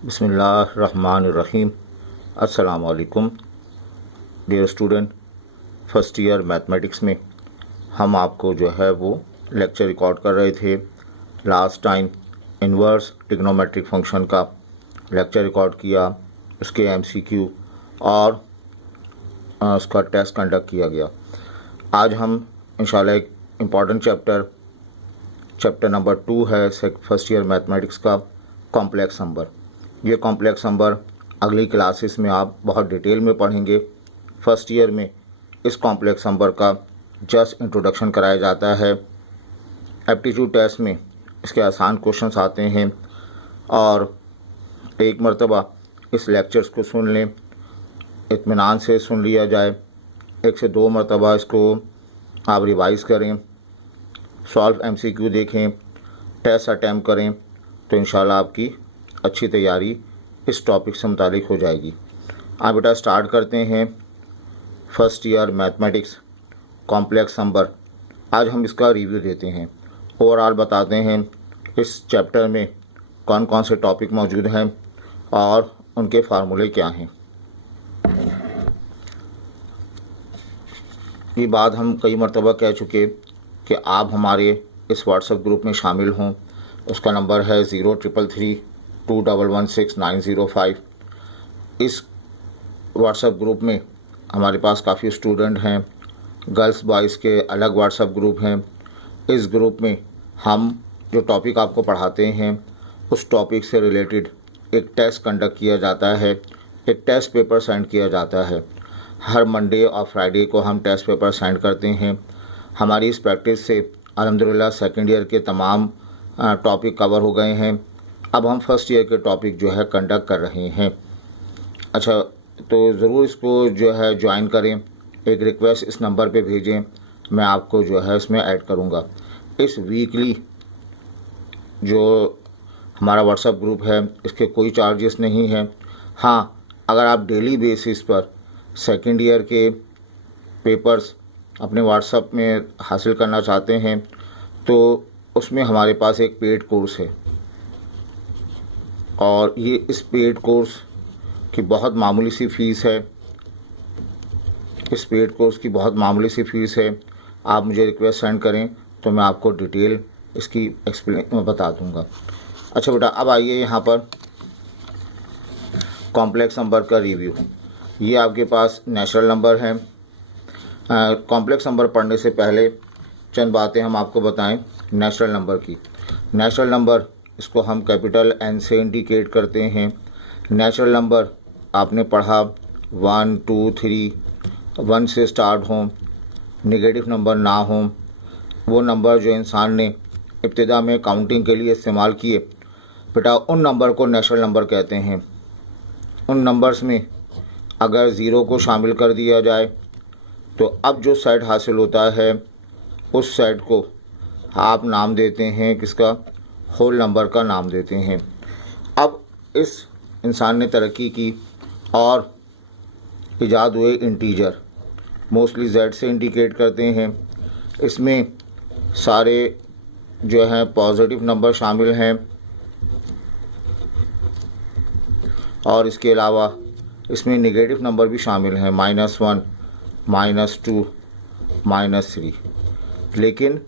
बिस्मिल्लाहिर्रहमानिर्रहीम। अस्सलाम वालेकुम dear student. First year mathematics में हम आपको जो है वो लेक्चर रिकॉर्ड कर रहे थे। Last time inverse trigonometric function का लेक्चर रिकॉर्ड किया, उसके एमसीक्यू और उसका टेस्ट कंडक्ट किया गया। आज हम इंशाल्लाह एक इम्पॉर्टेंट चैप्टर नंबर 2 है फर्स्ट ईयर मैथमेटिक्स का, कॉम्प्लेक्स नंबर। ये कॉम्प्लेक्स नंबर अगली क्लासेस में आप बहुत डिटेल में पढ़ेंगे। फर्स्ट ईयर में इस कॉम्प्लेक्स नंबर का जस्ट इंट्रोडक्शन कराया जाता है। एप्टीट्यूड टेस्ट में इसके आसान क्वेश्चंस आते हैं और एक मरतबा इस लेक्चर्स को सुन लें, इत्मीनान से सुन लिया जाए। 1 से 2 मरतबा इसको आप रिवाइज़ करें, सॉल्व एमसीक्यू देखें, टेस्ट अटैम्प्ट करें, तो इंशाल्लाह आपकी अच्छी तैयारी इस टॉपिक से मुतालिक हो जाएगी। आप बेटा स्टार्ट करते हैं first year mathematics complex number. आज हम इसका रिव्यू देते हैं, ओवरऑल बताते हैं इस चैप्टर में कौन कौन से टॉपिक मौजूद हैं और उनके फार्मूले क्या हैं। ये बात हम कई मरतबा कह चुके कि आप हमारे इस व्हाट्सएप ग्रुप में शामिल हों। उसका नंबर है 033321169005। इस व्हाट्सएप ग्रुप में हमारे पास काफ़ी स्टूडेंट हैं, गर्ल्स बॉयज़ के अलग व्हाट्सएप ग्रुप हैं। इस ग्रुप में हम जो टॉपिक आपको पढ़ाते हैं उस टॉपिक से रिलेटेड एक टेस्ट कंडक्ट किया जाता है, एक टेस्ट पेपर सेंड किया जाता है। हर मंडे और फ्राइडे को हम टेस्ट पेपर सेंड करते हैं। हमारी इस प्रैक्टिस से अल्हम्दुलिल्लाह सेकेंड ईयर के तमाम टॉपिक कवर हो गए हैं। अब हम फर्स्ट ईयर के टॉपिक जो है कंडक्ट कर रहे हैं। अच्छा, तो ज़रूर इसको जो है ज्वाइन करें। एक रिक्वेस्ट इस नंबर पे भेजें, मैं आपको जो है इसमें ऐड करूँगा। इस वीकली जो हमारा व्हाट्सएप ग्रुप है इसके कोई चार्जेस नहीं हैं। हाँ, अगर आप डेली बेसिस पर सेकेंड ईयर के पेपर्स अपने व्हाट्सएप में हासिल करना चाहते हैं तो उसमें हमारे पास एक पेड कोर्स है और ये इस पेड कोर्स की बहुत मामूली सी फ़ीस है। इस पेड कोर्स की बहुत मामूली सी फ़ीस है। आप मुझे रिक्वेस्ट सेंड करें तो मैं आपको डिटेल इसकी एक्सप्लेन बता दूंगा। अच्छा बेटा, अब आइए यहाँ पर कॉम्प्लेक्स नंबर का रिव्यू। ये आपके पास नेचुरल नंबर है। कॉम्प्लेक्स नंबर पढ़ने से पहले चंद बातें हम आपको बताएं नेचुरल नंबर की। नेचुरल नंबर, इसको हम कैपिटल एन से इंडिकेट करते हैं। नेचुरल नंबर आपने पढ़ा 1 2 3, 1 से स्टार्ट हों, नेगेटिव नंबर ना हों। वो नंबर जो इंसान ने इब्तिदा में काउंटिंग के लिए इस्तेमाल किए, बेटा उन नंबर को नेचुरल नंबर कहते हैं। उन नंबर्स में अगर ज़ीरो को शामिल कर दिया जाए तो अब जो सेट हासिल होता है उस सेट को आप नाम देते हैं किसका? होल नंबर का नाम देते हैं। अब इस इंसान ने तरक्की की और इजाद हुए इंटीजर, मोस्टली जेड से इंडिकेट करते हैं। इसमें सारे जो हैं पॉजिटिव नंबर शामिल हैं और इसके अलावा इसमें नेगेटिव नंबर भी शामिल हैं, -1, -2, -3। लेकिन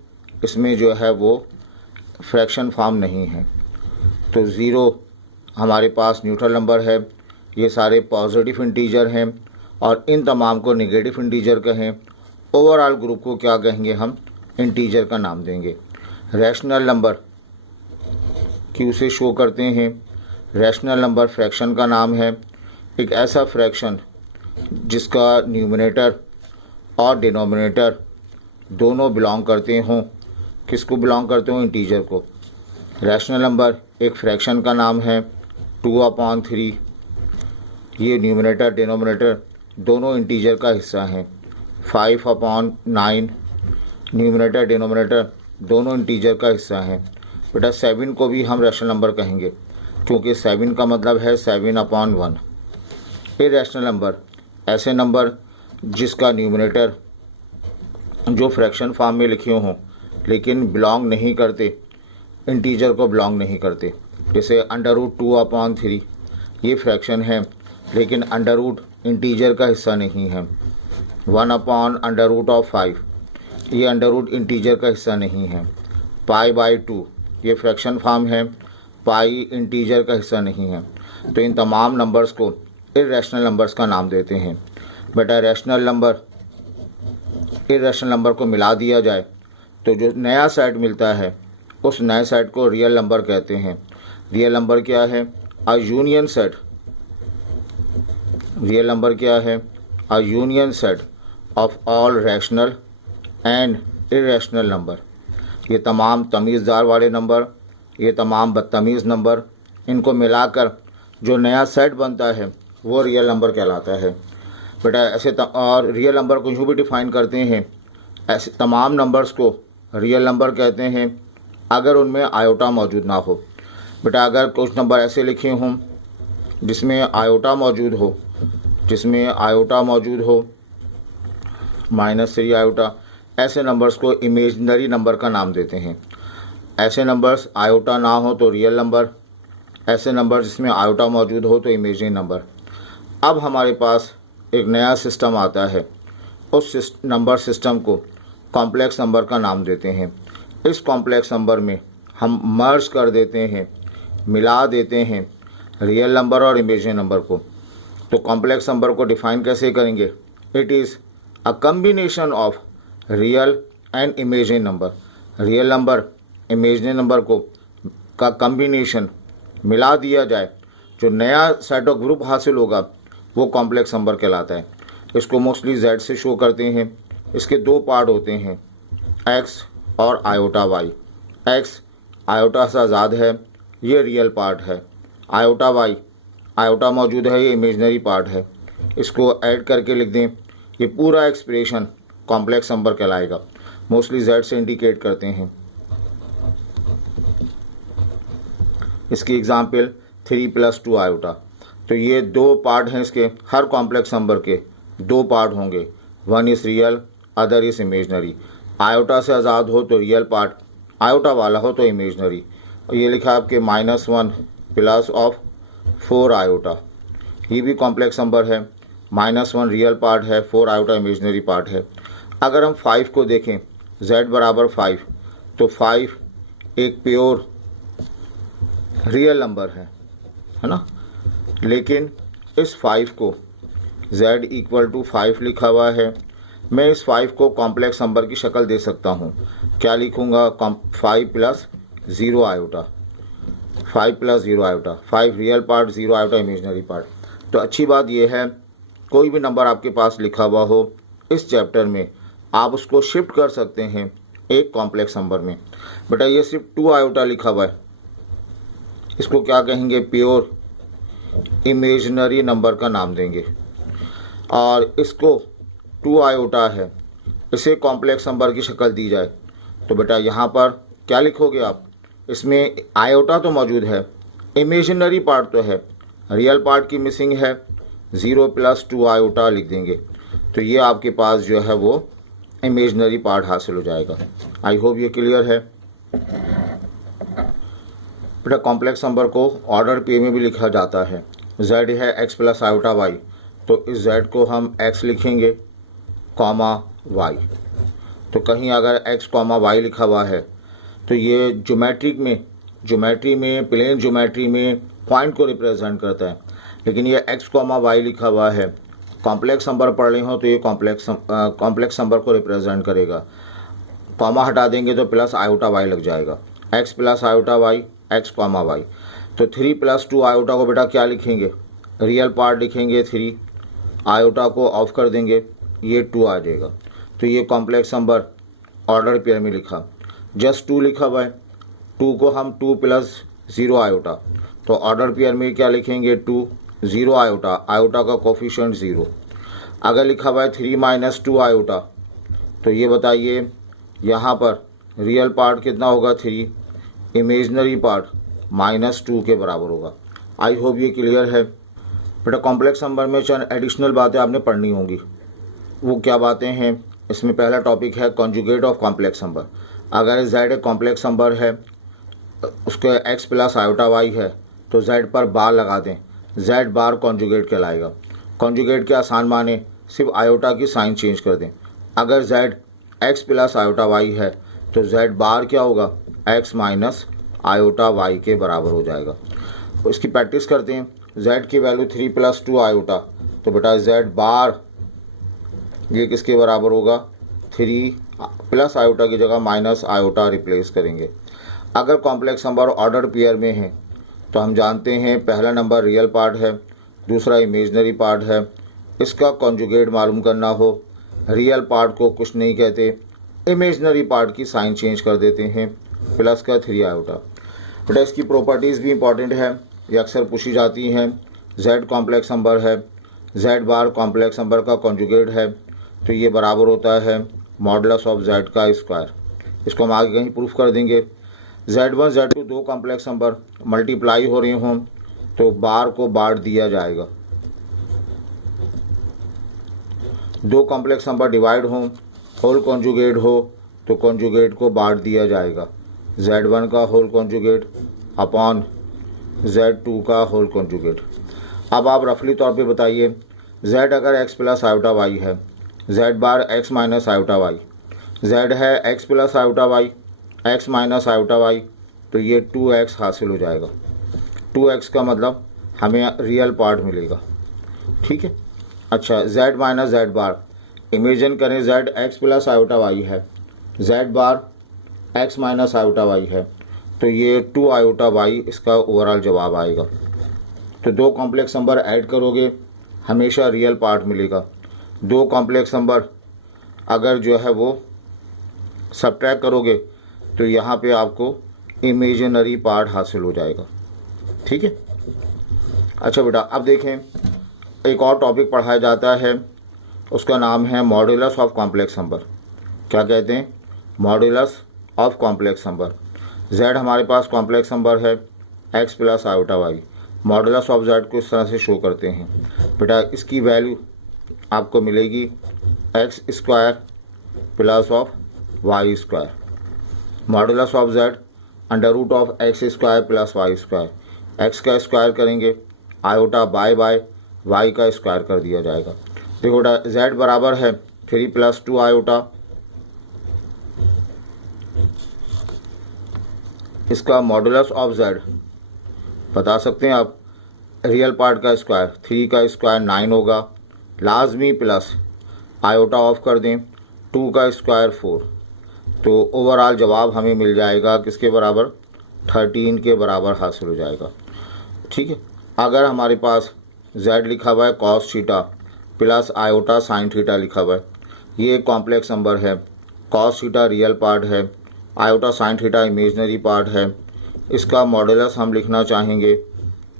इसमें जो है वो फ्रैक्शन फॉर्म नहीं है। तो ज़ीरो हमारे पास न्यूट्रल नंबर है। ये सारे पॉजिटिव इंटीजर हैं और इन तमाम को नेगेटिव इंटीजर कहें। ओवरऑल ग्रुप को क्या कहेंगे? हम इंटीजर का नाम देंगे। रैशनल नंबर क्यू से शो करते हैं। रैशनल नंबर फ्रैक्शन का नाम है। एक ऐसा फ्रैक्शन जिसका न्यूमरेटर और डिनोमिनेटर दोनों बिलोंग करते हों। किसको बिलोंग करते हों? इंटीजर को। रैशनल नंबर एक फ्रैक्शन का नाम है 2/3। ये न्यूमरेटर डिनोमिनेटर दोनों इंटीजर का हिस्सा हैं। 5/9, न्यूमरेटर डिनोमिनेटर दोनों इंटीजर का हिस्सा हैं। बेटा 7 को भी हम रैशनल नंबर कहेंगे क्योंकि 7 का मतलब है 7/1। इरैशनल नंबर ऐसे नंबर जिसका न्यूमरेटर जो फ्रैक्शन फॉर्म में लिखे हों लेकिन बिलोंग नहीं करते, इंटीजर को बिलोंग नहीं करते। जैसे √2/3 ये फ्रैक्शन है, लेकिन अंडर रूट इंटीजर का हिस्सा नहीं है। 1/√5 ये अंडर रूट इंटीजर का हिस्सा नहीं है। π/2 ये फ्रैक्शन फॉर्म है, पाई इंटीजर का हिस्सा नहीं है। तो इन तमाम नंबर्स को इर्रेशनल नंबर्स का नाम देते हैं। बेटा इर्रेशनल नंबर को मिला दिया जाए तो जो नया सेट मिलता है उस नए सेट को रियल नंबर कहते हैं। रियल नंबर क्या है? A union set. Real number क्या है? A union set of all rational and irrational number. ये तमाम तमीज़दार वाले नंबर, ये तमाम बदतमीज़ नंबर, इनको मिलाकर जो नया सेट बनता है वो रियल नंबर कहलाता है। बेटा ऐसे और रियल नंबर को यूँ भी डिफ़ाइन करते हैं, ऐसे तमाम नंबर्स को रियल नंबर कहते हैं अगर उनमें आयोटा मौजूद ना हो। बेटा अगर कुछ नंबर ऐसे लिखे हों जिसमें आयोटा मौजूद हो, -3 आयोटा, ऐसे नंबर्स को इमेजिनरी नंबर का नाम देते हैं। ऐसे नंबर्स आयोटा ना हो तो रियल नंबर, ऐसे नंबर जिसमें आयोटा मौजूद हो तो इमेजिनरी नंबर। अब हमारे पास एक नया सिस्टम आता है, उस नंबर सिस्टम को कॉम्प्लेक्स नंबर का नाम देते हैं। इस कॉम्प्लेक्स नंबर में हम मर्ज कर देते हैं, मिला देते हैं रियल नंबर और इमेजिनरी नंबर को। तो कॉम्प्लेक्स नंबर को डिफ़ाइन कैसे करेंगे? It is a combination of real and imaginary number. Real number imaginary number को का कम्बिनेशन मिला दिया जाए, जो नया सेट ऑफ ग्रुप हासिल होगा वो कॉम्प्लेक्स नंबर कहलाता है। इसको मोस्टली z से शो करते हैं। इसके दो पार्ट होते हैं, x और आयोटा y। x आयोटा से आज़ाद है, ये रियल पार्ट है। आयोटा y, आयोटा मौजूद है, ये इमेजिनरी पार्ट है। इसको ऐड करके लिख दें, ये पूरा एक्सप्रेशन कॉम्प्लेक्स नंबर कहलाएगा। मोस्टली z से इंडिकेट करते हैं। इसकी एग्जाम्पल 3 + 2 आयोटा। तो ये दो पार्ट हैं इसके, हर कॉम्प्लेक्स नंबर के दो पार्ट होंगे, one is real, other is imaginary. Iota से आज़ाद हो तो रियल पार्ट, आयोटा वाला हो तो इमेजनरी। ये लिखा आपके -1 + 4 आयोटा, ये भी कॉम्प्लेक्स नंबर है। -1 रियल पार्ट है, 4 आयोटा इमेजनरी पार्ट है। अगर हम 5 को देखें, z = 5, तो 5 एक प्योर रियल नंबर है ना। लेकिन इस 5 को z = 5 लिखा हुआ है, मैं इस 5 को कॉम्प्लेक्स नंबर की शक्ल दे सकता हूँ। क्या लिखूँगा? 5 + 0 iota, 5 + 0 iota, 5 real part, 0 iota imaginary part. तो अच्छी बात यह है, कोई भी नंबर आपके पास लिखा हुआ हो इस चैप्टर में, आप उसको शिफ्ट कर सकते हैं एक कॉम्प्लेक्स नंबर में। बेटा ये सिर्फ 2 आयोटा लिखा हुआ है, इसको क्या कहेंगे? प्योर इमेजिनरी नंबर का नाम देंगे। और इसको 2 आयोटा है, इसे कॉम्प्लेक्स नंबर की शक्ल दी जाए तो बेटा यहाँ पर क्या लिखोगे आप? इसमें आयोटा तो मौजूद है, इमेजिनरी पार्ट तो है, रियल पार्ट की मिसिंग है, 0 + 2 आयोटा लिख देंगे। तो ये आपके पास जो है वो इमेजिनरी पार्ट हासिल हो जाएगा। आई होप ये क्लियर है। बेटा कॉम्प्लेक्स नंबर को ऑर्डर पे में भी लिखा जाता है। z है x + आयोटा y, तो इस z को हम x लिखेंगे, कॉमा y। तो कहीं अगर x, y लिखा हुआ है तो ये ज्योमेट्री में प्लेन ज्योमेट्री में पॉइंट को रिप्रेजेंट करता है। लेकिन ये x, y लिखा हुआ है, कॉम्प्लेक्स नंबर पढ़ रहे हो तो ये कॉम्प्लेक्स नंबर को रिप्रेजेंट करेगा। कॉमा हटा देंगे तो प्लस आयोटा y लग जाएगा, x + iota y, x, y। तो 3 + 2 आयोटा को बेटा क्या लिखेंगे? रियल पार्ट लिखेंगे 3, आयोटा को ऑफ कर देंगे, ये 2 आ जाएगा। तो ये कॉम्प्लेक्स नंबर ऑर्डर पेयर में लिखा, जस्ट 2 लिखा हुआ है। 2 को हम 2 + 0 आयोटा, तो ऑर्डर पेयर में क्या लिखेंगे? 2, 0 आयोटा, आयोटा का कोफिशिएंट 0। अगर लिखा हुआ है 3 - 2 आयोटा, तो ये बताइए यहाँ पर रियल पार्ट कितना होगा? 3, इमेजिनरी पार्ट -2 के बराबर होगा। आई होप ये क्लियर है। बेटा कॉम्प्लेक्स नंबर में चंद एडिशनल बातें आपने पढ़नी होंगी। वो क्या बातें हैं? इसमें पहला टॉपिक है कॉन्जुगेट ऑफ कॉम्प्लेक्स नंबर। अगर z एक कॉम्प्लेक्स नंबर है, उसके x + आयोटा y है, तो z पर बार लगा दें, z बार कॉन्जुगेट कहलाएगा। कॉन्जुगेट के आसान माने सिर्फ आयोटा की साइन चेंज कर दें। अगर z x plus iota y है तो z बार क्या होगा, x माइनस आयोटा y के बराबर हो जाएगा। इसकी प्रैक्टिस करते हैं। z की वैल्यू 3 + 2 आयोटा, तो बेटा z बार ये किसके बराबर होगा, 3 प्लस आयोटा की जगह माइनस आयोटा रिप्लेस करेंगे। अगर कॉम्प्लेक्स नंबर ऑर्डर पेयर में है तो हम जानते हैं पहला नंबर रियल पार्ट है, दूसरा इमेजनरी पार्ट है। इसका कॉन्जुगेट मालूम करना हो, रियल पार्ट को कुछ नहीं कहते, इमेजनरी पार्ट की साइन चेंज कर देते हैं, प्लस का 3 आयोटा। बेटा इसकी प्रॉपर्टीज़ भी इंपॉर्टेंट है, ये अक्सर पूछी जाती हैं। z कॉम्प्लेक्स नंबर है, z बार कॉम्प्लेक्स नंबर का कॉन्जुगेट है, तो ये बराबर होता है मॉडुलस ऑफ z का स्क्वायर। इसको हम आगे कहीं प्रूफ कर देंगे। z1 z2 दो कॉम्प्लेक्स नंबर मल्टीप्लाई हो रहे हों तो बार को बार दिया जाएगा। दो कॉम्प्लेक्स नंबर डिवाइड हों, होल कॉन्जुगेट हो तो कॉन्जुगेट को बार दिया जाएगा। z1 का होल कॉन्जुगेट अपॉन z2 का होल कॉन्जुगेट। अब आप रफली तौर पे बताइए, z अगर x प्लस आयोटा y है, z बार x minus iota y, z है x plus iota y, x minus iota y, तो ये 2x हासिल हो जाएगा। 2x का मतलब हमें रियल पार्ट मिलेगा। ठीक है। अच्छा, z माइनस z बार, इमेजिन करें z x plus iota y है, z बार x माइनस आयोटा y है, तो ये 2 आयोटा y इसका ओवरऑल जवाब आएगा। तो दो कॉम्प्लेक्स नंबर ऐड करोगे हमेशा रियल पार्ट मिलेगा। दो कॉम्प्लेक्स नंबर अगर जो है वो सब्ट्रैक्ट करोगे तो यहाँ पे आपको इमेजिनरी पार्ट हासिल हो जाएगा। ठीक है। अच्छा बेटा, अब देखें एक और टॉपिक पढ़ाया जाता है, उसका नाम है मॉडुलस ऑफ कॉम्प्लेक्स नंबर। क्या कहते हैं, modulus of complex number. z हमारे पास कॉम्प्लेक्स नंबर है x plus iota y, modulus of z को इस तरह से शो करते हैं। बेटा इसकी वैल्यू आपको मिलेगी x square plus of y square, modulus of z under root of x square plus y square. x का स्क्वायर करेंगे, आयोटा बाय y का स्क्वायर कर दिया जाएगा। देखो बेटा z बराबर है 3 + 2 आयोटा, इसका मॉडुलस ऑफ z बता सकते हैं आप, रियल पार्ट का स्क्वायर 3 का स्क्वायर 9 होगा, लाजमी प्लस आयोटा ऑफ कर दें 2 का स्क्वायर 4, तो ओवरऑल जवाब हमें मिल जाएगा किसके बराबर, 13 के बराबर हासिल हो जाएगा। ठीक है। अगर हमारे पास z लिखा हुआ है cos theta plus iota sine theta लिखा हुआ है, ये एक कॉम्प्लेक्स नंबर है, कॉस थीटा रियल पार्ट है, iota sine theta imaginary part है, इसका मॉडुलस हम लिखना चाहेंगे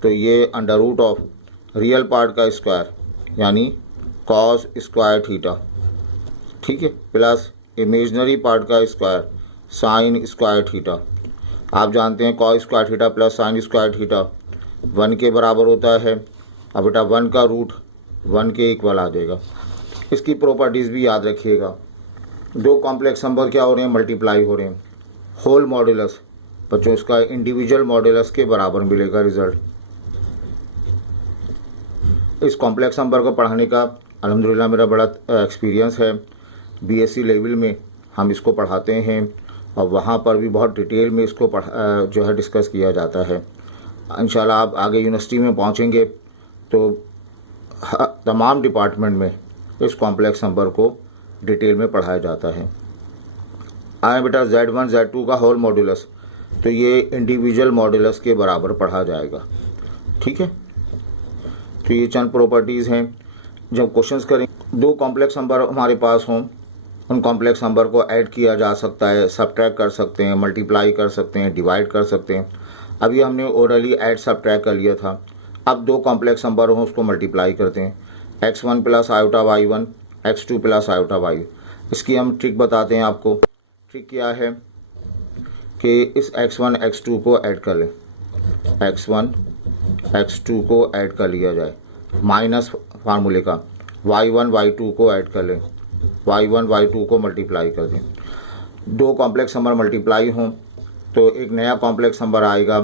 तो ये under root of real part का स्क्वायर यानी कॉस स्क्वायर थीटा, ठीक है, प्लस इमेजनरी पार्ट का स्क्वायर साइन स्क्वायर थीटा। आप जानते हैं cos square theta plus sine square theta 1 के बराबर होता है। अब बेटा 1 का रूट 1 के इक्वल आ जाएगा। इसकी प्रॉपर्टीज़ भी याद रखिएगा। दो कॉम्प्लेक्स नंबर क्या हो रहे हैं, मल्टीप्लाई हो रहे हैं, होल मॉडुलस बच्चों इसका इंडिविजुअल मॉडुलस के बराबर मिलेगा रिजल्ट। इस कॉम्प्लेक्स नंबर को पढ़ाने का अल्हम्दुलिल्लाह मेरा बड़ा एक्सपीरियंस है। बीएससी लेवल में हम इसको पढ़ाते हैं और वहाँ पर भी बहुत डिटेल में इसको जो है डिस्कस किया जाता है। इंशाल्लाह आप आगे यूनिवर्सिटी में पहुँचेंगे तो तमाम डिपार्टमेंट में इस कॉम्प्लेक्स नंबर को डिटेल में पढ़ाया जाता है। आए बेटा z1 z2 का होल मॉडुलस, तो ये इंडिविजुअल मॉडुलस के बराबर पढ़ा जाएगा। ठीक है। तो ये चंद प्रॉपर्टीज़ हैं। जब क्वेश्चंस करें, दो कॉम्प्लेक्स नंबर हमारे पास हों, उन कॉम्प्लेक्स नंबर को ऐड किया जा सकता है, सब्ट्रैक्ट कर सकते हैं, मल्टीप्लाई कर सकते हैं, डिवाइड कर सकते हैं। अभी हमने ओरली ऐड सब्ट्रैक्ट कर लिया था। अब दो कॉम्प्लेक्स नंबर हों उसको मल्टीप्लाई करते हैं, x1 plus iota y1 x2 plus iota y। इसकी हम ट्रिक बताते हैं आपको। ट्रिक क्या है कि इस x1 x2 को ऐड कर लें, x1 x2 को ऐड कर लिया जाए, माइनस फार्मूले का y1 y2 को ऐड कर लें, y1 y2 को मल्टीप्लाई कर दें। दो कॉम्प्लेक्स नंबर मल्टीप्लाई हों तो एक नया कॉम्प्लेक्स नंबर आएगा।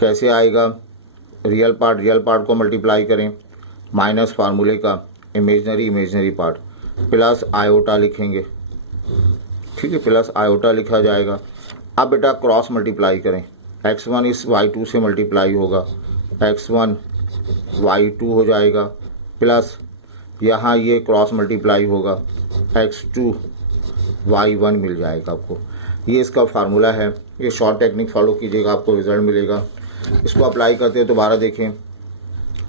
कैसे आएगा, रियल पार्ट को मल्टीप्लाई करें, माइनस फार्मूले का इमेजनरी पार्ट, प्लस आयोटा लिखेंगे, ठीक है, प्लस आयोटा लिखा जाएगा। अब बेटा क्रॉस मल्टीप्लाई करें, x1 इस y2 से मल्टीप्लाई होगा, x1 y2 हो जाएगा, प्लस यहाँ ये क्रॉस मल्टीप्लाई होगा, x2 y1 मिल जाएगा आपको। ये इसका फार्मूला है, ये शॉर्ट टेक्निक फॉलो कीजिएगा, आपको रिजल्ट मिलेगा। इसको अप्लाई करते हैं दोबारा देखें,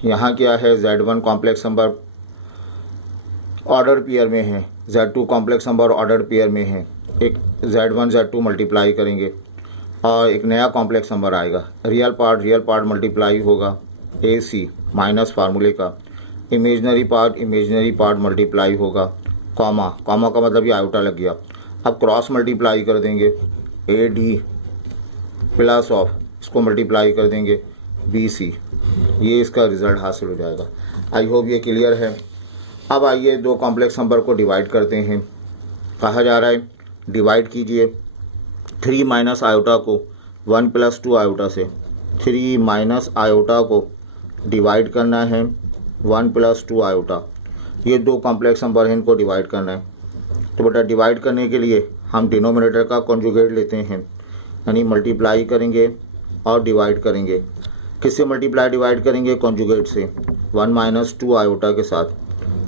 यहाँ क्या है, Z1 complex number order pair में है, Z2 complex number order pair में है, एक Z1 Z2 मल्टीप्लाई करेंगे और एक नया कॉम्प्लेक्स नंबर आएगा, रियल पार्ट मल्टीप्लाई होगा AC माइनस फार्मूले का, इमेजनरी पार्ट मल्टीप्लाई होगा, कॉमा का मतलब ये आयोटा लग गया। अब क्रॉस मल्टीप्लाई कर देंगे, AD प्लस ऑफ इसको मल्टीप्लाई कर देंगे BC, ये इसका रिज़ल्ट हासिल हो जाएगा। आई होप ये क्लियर है। अब आइए दो कॉम्प्लेक्स नंबर को डिवाइड करते हैं। कहा जा रहा है डिवाइड कीजिए 3 माइनस आयोटा को 1 प्लस 2 आयोटा से, 3 माइनस आयोटा को डिवाइड करना है 1 प्लस 2 आयोटा। ये दो कॉम्प्लेक्स नंबर हैं, इनको डिवाइड करना है। तो बेटा डिवाइड करने के लिए हम डिनोमिनेटर का कॉन्जुगेट लेते हैं, यानी मल्टीप्लाई करेंगे और डिवाइड करेंगे। किससे मल्टीप्लाई डिवाइड करेंगे? कॉन्जुगेट से, 1 माइनस 2 आयोटा के साथ।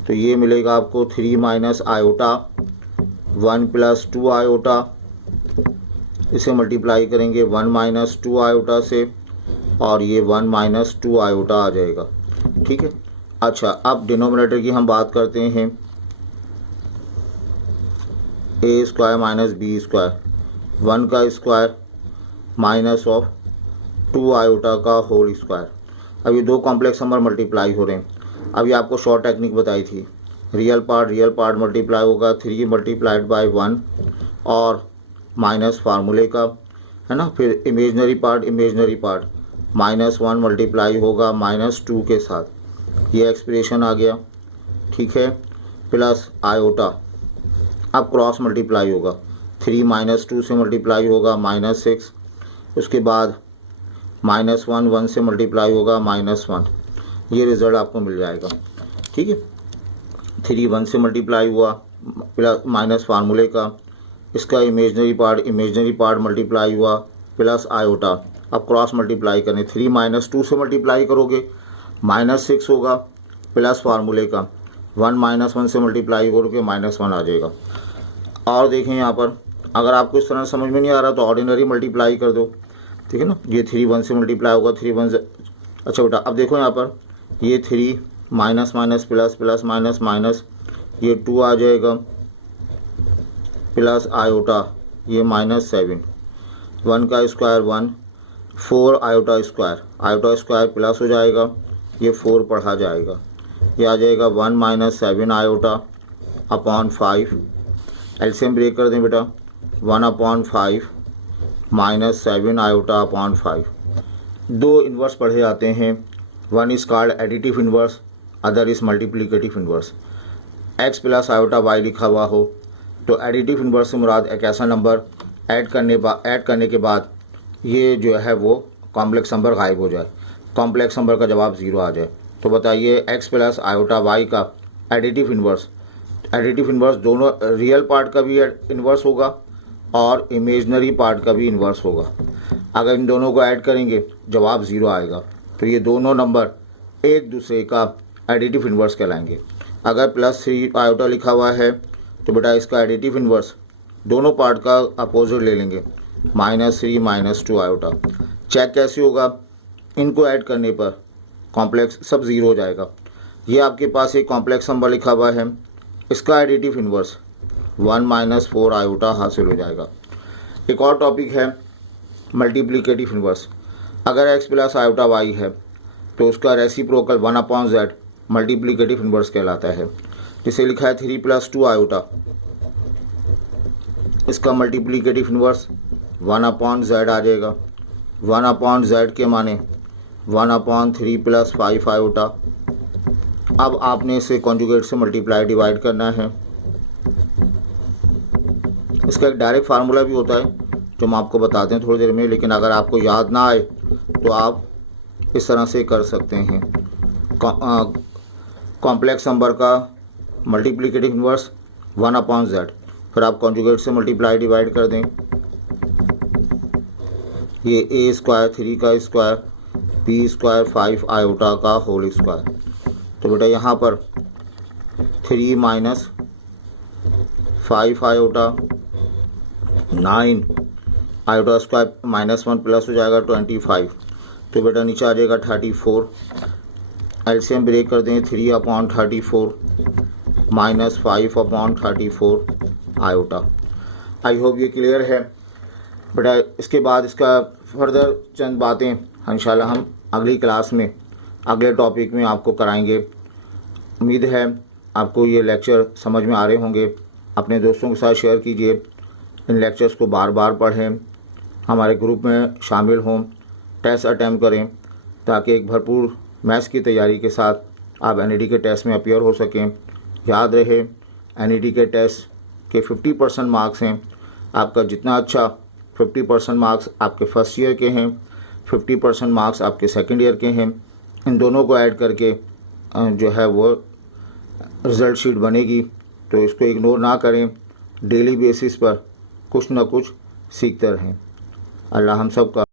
तो ये मिलेगा आपको 3 माइनस आयोटा 1 प्लस 2 आयोटा, इसे मल्टीप्लाई करेंगे 1 माइनस 2 आयोटा से और ये 1 माइनस 2 आयोटा आ जाएगा। ठीक है। अच्छा, अब डिनोमिनेटर की हम बात करते हैं, ए स्क्वायर माइनस बी स्क्वायर, 1 का स्क्वायर माइनस ऑफ 2 आयोटा का होल स्क्वायर। अब ये दो कॉम्प्लेक्स नंबर मल्टीप्लाई हो रहे हैं। अभी आपको शॉर्ट टेक्निक बताई थी, रियल पार्ट मल्टीप्लाई होगा 3 मल्टीप्लाइड बाय 1 और माइनस फार्मूले का, है ना। फिर इमेजनरी पार्ट -1 मल्टीप्लाई होगा -2 के साथ, ये एक्सप्रेशन आ गया। ठीक है, प्लस आयोटा। अब क्रॉस मल्टीप्लाई होगा, 3 माइनस 2 से मल्टीप्लाई होगा -6, उसके बाद -1 1 से मल्टीप्लाई होगा -1, ये रिज़ल्ट आपको मिल जाएगा। ठीक है, 3 1 से मल्टीप्लाई हुआ प्लस माइनस फार्मूले का, इसका इमेजनरी पार्ट मल्टीप्लाई हुआ प्लस आयोटा। अब क्रॉस मल्टीप्लाई करें, 3 माइनस 2 से मल्टीप्लाई करोगे -6 होगा प्लस फार्मूले का, 1 माइनस 1 से मल्टीप्लाई करोगे -1 आ जाएगा। और देखें यहाँ पर, अगर आपको इस तरह समझ में नहीं आ रहा तो ऑर्डिनरी मल्टीप्लाई कर दो, ठीक है ना। ये 3 1 से मल्टीप्लाई होगा, 3 1 से। अच्छा बेटा, अब देखो यहाँ पर ये 3 minus minus plus plus minus minus, ये 2 आ जाएगा प्लस आयोटा, ये -7, 1 का स्क्वायर 1, 4 आयोटा स्क्वायर प्लस हो जाएगा, ये 4 पढ़ा जाएगा, ये आ जाएगा 1 minus 7 iota upon 5। LCM break कर दें बेटा, 1/5 -7 आयोटा अपॉन 5। दो इन्वर्स पढ़े जाते हैं, one is called additive inverse, other is multiplicative inverse. x plus iota y लिखा हुआ हो तो एडिटिव इन्वर्स से मुराद एक ऐसा नंबर ऐड करने के बाद ये जो है वो कॉम्प्लेक्स नंबर गायब हो जाए, कॉम्प्लेक्स नंबर का जवाब 0 आ जाए। तो बताइए x प्लस आयोटा y का एडिटिव इन्वर्स दोनों रियल पार्ट का भी इन्वर्स होगा और इमेजनरी पार्ट का भी इन्वर्स होगा। अगर इन दोनों को ऐड करेंगे जवाब 0 आएगा, तो ये दोनों नंबर एक दूसरे का एडिटिव इन्वर्स कहलाएंगे। अगर +3 आयोटा लिखा हुआ है तो बेटा इसका एडिटिव इन्वर्स दोनों पार्ट का अपोजिट ले लेंगे, -3 -2 आयोटा। चेक कैसे होगा? इनको ऐड करने पर कॉम्प्लेक्स सब 0 हो जाएगा। ये आपके पास एक कॉम्प्लेक्स नंबर लिखा हुआ है, इसका एडिटिव इन्वर्स 1 - 4 आयोटा हासिल हो जाएगा। एक और टॉपिक है मल्टीप्लिकेटिव इन्वर्स। अगर x प्लस आयोटा y है तो उसका रेसिप्रोकल 1/z मल्टीप्लिकेटिव इन्वर्स कहलाता है। जिसे लिखा है 3 + 2 आयोटा, इसका मल्टीप्लिकेटिव इन्वर्स 1/z आ जाएगा। 1/z के माने 1/3 + 5 आयोटा। अब आपने इसे कॉन्जुगेट से मल्टीप्लाई डिवाइड करना है। इसका एक डायरेक्ट फार्मूला भी होता है जो हम आपको बताते हैं थोड़ी देर में, लेकिन अगर आपको याद ना आए तो आप इस तरह से कर सकते हैं। कॉम्प्लेक्स नंबर का मल्टीप्लिकेटिव इन्वर्स 1/z, फिर आप कॉन्जुगेट से मल्टीप्लाई डिवाइड कर दें। ये a स्क्वायर 3 का स्क्वायर b स्क्वायर 5 आयोटा का होल स्क्वायर। तो बेटा यहाँ पर 3 minus 5 iota 9 iota square -1 plus हो जाएगा 25। तो बेटा नीचे आ जाएगा 34। एलसीएम ब्रेक कर दें 3/34 माइनस 5/34 आयोटा। आई होप ये क्लियर है बेटा। इसके बाद इसका फर्दर चंद बातें इंशाल्लाह हम अगली क्लास में अगले टॉपिक में आपको कराएंगे। उम्मीद है आपको ये लेक्चर समझ में आ रहे होंगे। अपने दोस्तों के साथ शेयर कीजिए, इन लेक्चर्स को बार बार पढ़ें, हमारे ग्रुप में शामिल हों, टेस्ट अटैम्प्ट करें ताकि एक भरपूर मैथ्स की तैयारी के साथ आप एनईटी के टेस्ट में अपीयर हो सकें। याद रहे एनईटी के टेस्ट के 50% मार्क्स हैं। आपका जितना अच्छा 50% मार्क्स आपके फर्स्ट ईयर के हैं, 50% मार्क्स आपके सेकंड ईयर के हैं, इन दोनों को ऐड करके जो है वो रिज़ल्ट शीट बनेगी। तो इसको इग्नोर ना करें, डेली बेसिस पर कुछ ना कुछ सीखते रहें। अल्लाह हम सब का